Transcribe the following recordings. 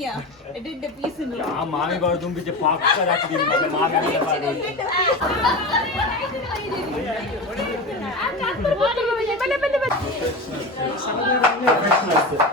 तकदीनिया edit piece नु आ मामी बार तुम पीछे पाक कर रख दी मतलब मां मैंने लगा दी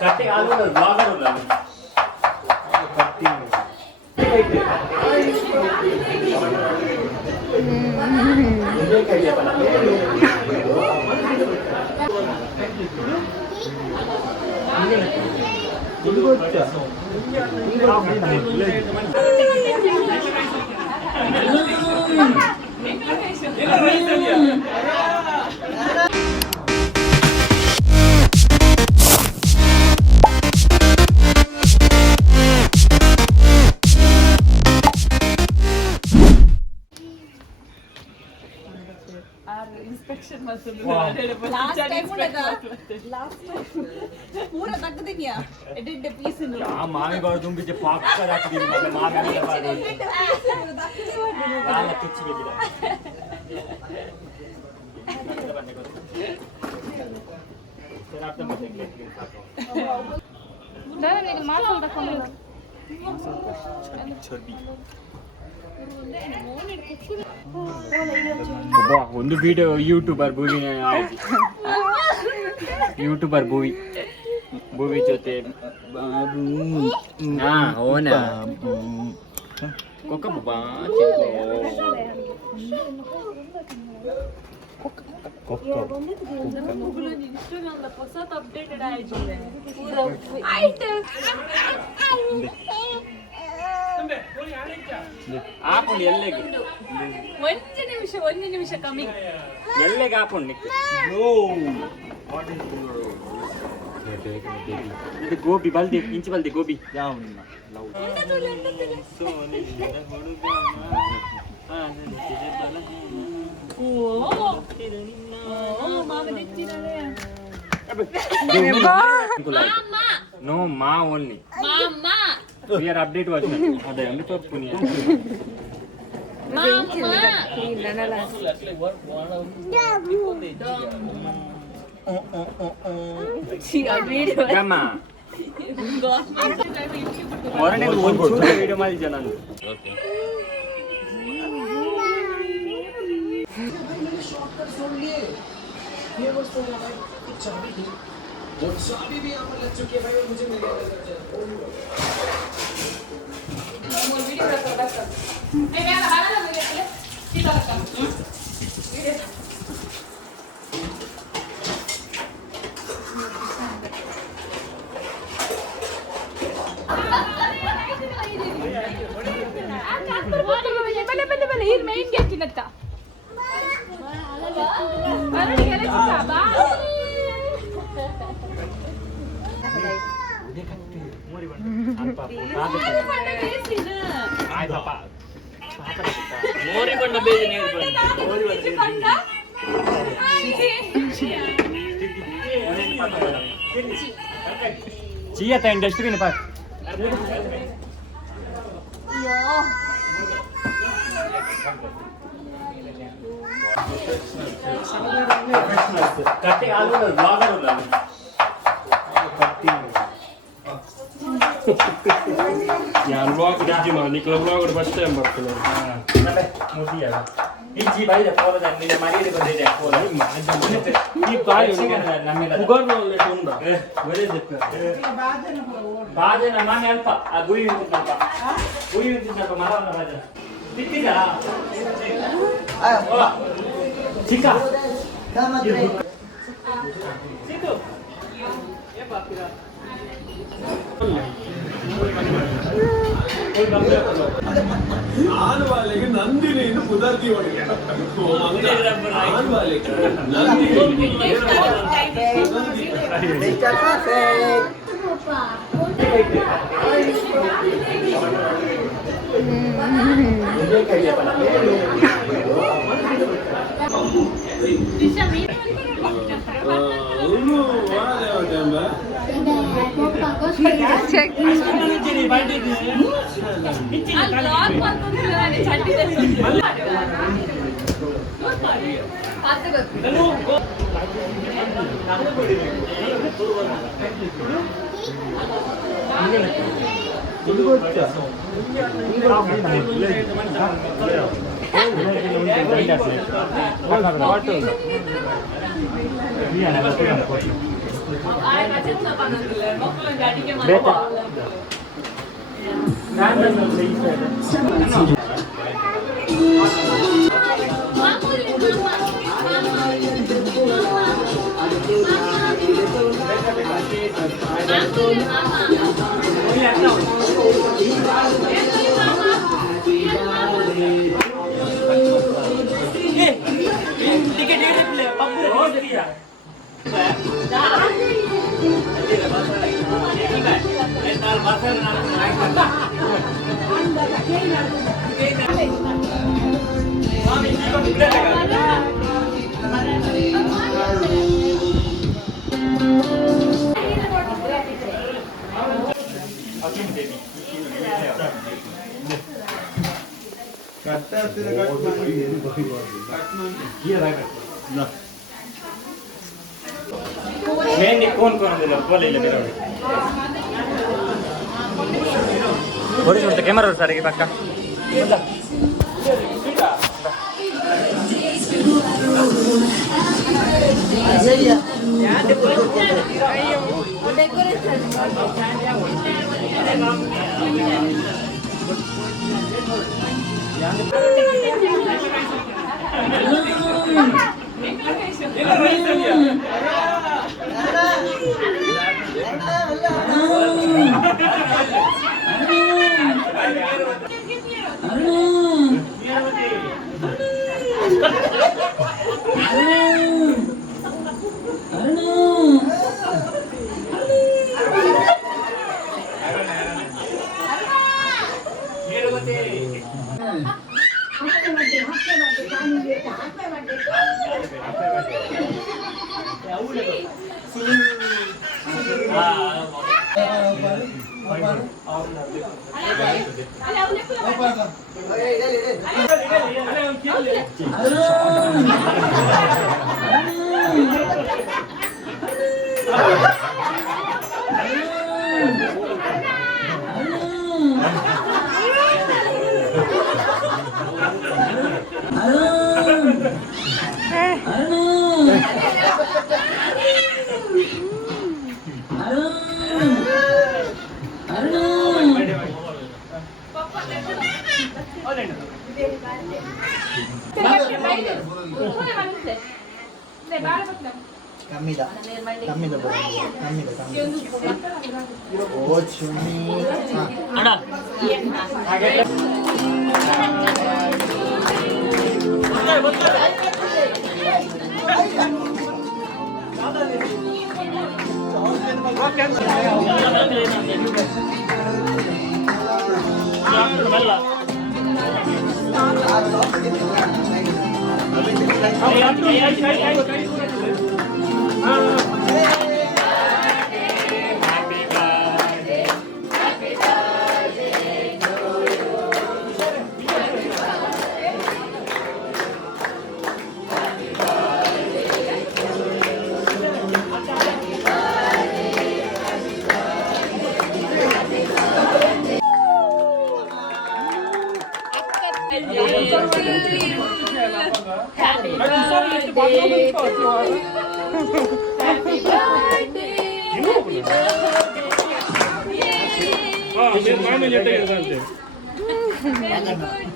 कटे आलू ना ब्लॉगर होगा inspection last time पूरा तकदीनिया एडिट पीस नु आ मामी बार तुम पीछे पाक कर रख दी मतलब मां मैंने लगा दी यार कुछ भी दिला तेरा आप तो मत देख दादा मेरे मासल तकमल छड़ी ಒಬ್ಬ ಒಂದು ವಿಡಿಯೋ ಯೂಟ್ಯೂಬರ್ ಭೂವಿ ಯೂಟ್ಯೂಬರ್ ಭೂವಿ ಜೊತೆ ಹಾ ಓನಾ ಕೊಕ್ಕ ಬಾ ಆಪುಂಡು ಎಲ್ಲಿಗೆ ಒಂದು ನಿಮಿಷ ಕಮ್ಮಿ ಎಲ್ಲಿಗೆ ಆಪುಂಡು ಇದು ಗೋಬಿ ಬಲ್ದಿ ಇಂಚು ಬಲ್ದಿ ಗೋಬಿ ಯಾವ ನೋ ಮಾ only we are update version ada yang itu punya mama orang yang muncul video mali jalan वो चाबी भी यहाँ पर लग चुकी है भाई और मुझे मिल गया वीडियो रखो मैं लगा ना मुझे पहले सीधा रखा वीडियो पहले ये मेन क्या चिन्हता अरे ये ले साबा ಮೋರಿ ಬಣ್ಣ ಬೇಜ ನೀರು ಚಿಯಾ ತ ಡಸ್ಟ್ಬಿನ್ ಪಾಸ್ ಕಟ್ಟೆ ಆಲೂ ಬ್ಲಾಗರ್ ಅಲ್ಲ ഞാൻ വ്ലോഗ് ഇരിക്കുന്നു നിങ്ങളെ വ്ലോഗ് ഫസ്റ്റ് ടൈം ಬರ್ತೀನಿ ಮುದಿಯಲ್ಲ ಇಜ್ಜಿ ಬೈದ ಫೋನ್ ನಿನ್ನ ಮರಿಯದೆ ಬಂದಿದೆ ಫೋನ್ ಈ ಬಾಯಿ ನಮ್ಮೆಲ್ಲ ಉಗರ್ನೋಲೆ ತುಂಡ ಒಳ್ಳೆ ದೆಕ್ಕ ಬಾಜನ ಮನೆ ಅಲ್ಪ ಆ ಗುಯಿ ಅಂತ ಮರವನ್ನ ಬಾಜನ ತಿಕ್ಕಿದ ಚಿಕ್ಕ ಸಿಕ್ಕು ಏ ಬಾಪಿರ ಆನವಾಲೆಗೆ ನಂದಿನಿಯನ್ನು ಕುದರ್ತಿ ಒಳಗೆ ಆನವಾಲೆಗೆ मेहंदी कौन कौन दिला बोले ले मेरा थोड़ी छोटे कैमरा सारे के पक्का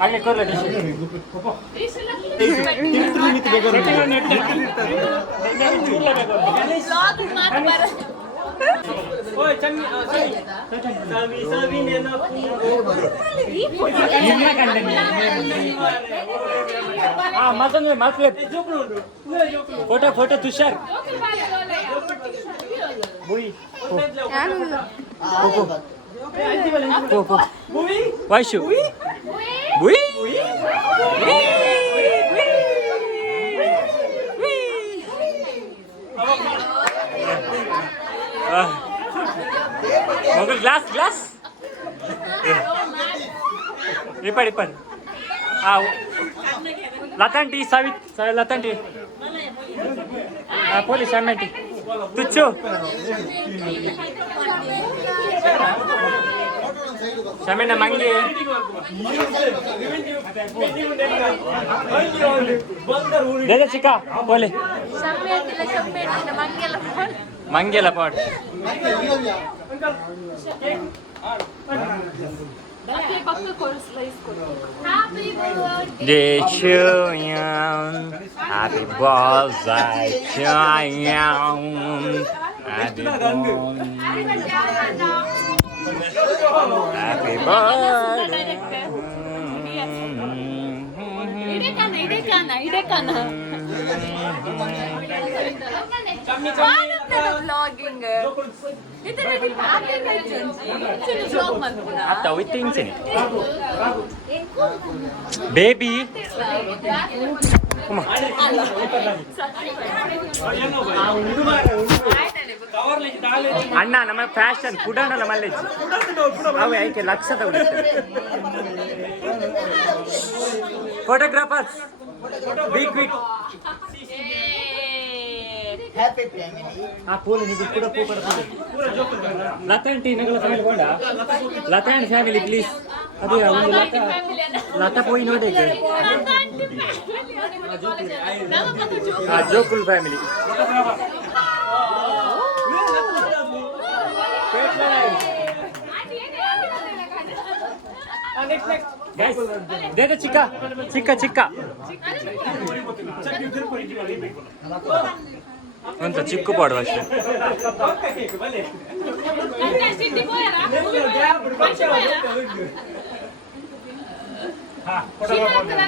आगे कर ले फोटो फोटो तुषार वाइशु ग्लास ग्लास इपड़ इपड़ लतंटी सवित लतंटी पोलिस अम्मेंटी तुच्चो ಶಮೆನ ಮಂಗೆ ದೇದ ಚಿಕ್ಕ ಬೋಲೆ ಮಂಗೆಲ ಪಾಡ್ Day to you, happy birthday to you, happy birthday, happy birthday. Vlogging. Itu dari pakai janji. Sini vlog mana? Atau waiting sini. Baby. Come on. ಅಣ್ಣ ನಮ್ಮ ಫ್ಯಾಷನ್ ಕುಡಂಡಲ ಮಲ್ಲೇಜ್ ಅವೆ ಐಕೆ ಲಕ್ಷ ತಗೊಳ್ಳುತ್ತೆ photographers big quick Happy family. ಆ ಪೋಲು ನೀವು ಕೂಡ ಪೋಕಡ ಲತಾನ್ ಟೀ ನಗಲ ಫ್ಯಾಮಿಲಿ ಬೋಂಡ ಲತಾನ್ ಫ್ಯಾಮಿಲಿ ಪ್ಲೀಸ್ ಅದು ಒಂದು ಲತಾ ಪೋಯಿ ನೋಡಿ ಆ ಜೋಕುಲ್ ಫ್ಯಾಮಿಲಿ ದೇದ ಚಿಕ್ಕ ಚಿಕ್ಕ ಚಿಕ್ಕ ಅಂತ ಚಿಕ್ಕ ಪಾಡು ಅಷ್ಟೇ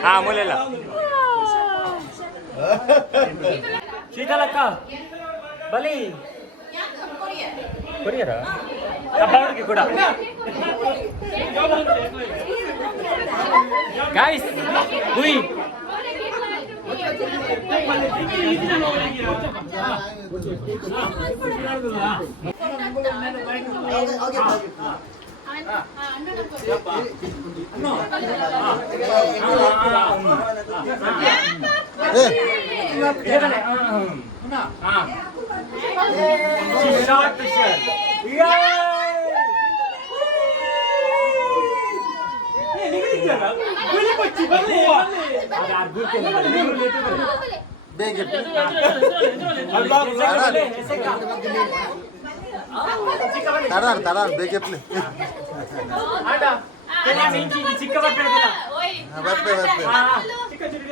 ಹಾ ಮೂಲೆಲ್ಲ ಶೀತಲಕ್ಕ ಬಲಿ ಕೊರಿಯರ ಹಬ್ಬಕ್ಕೆ ಕೂಡ ಗಾಯ್ಸ್ ಹುಯ್ Tarar bege play. ಚಿಕ್ಕ ಬಟ್ಟೆ Bappe. ಚಿಕ್ಕ ಚಿಕ್ಕ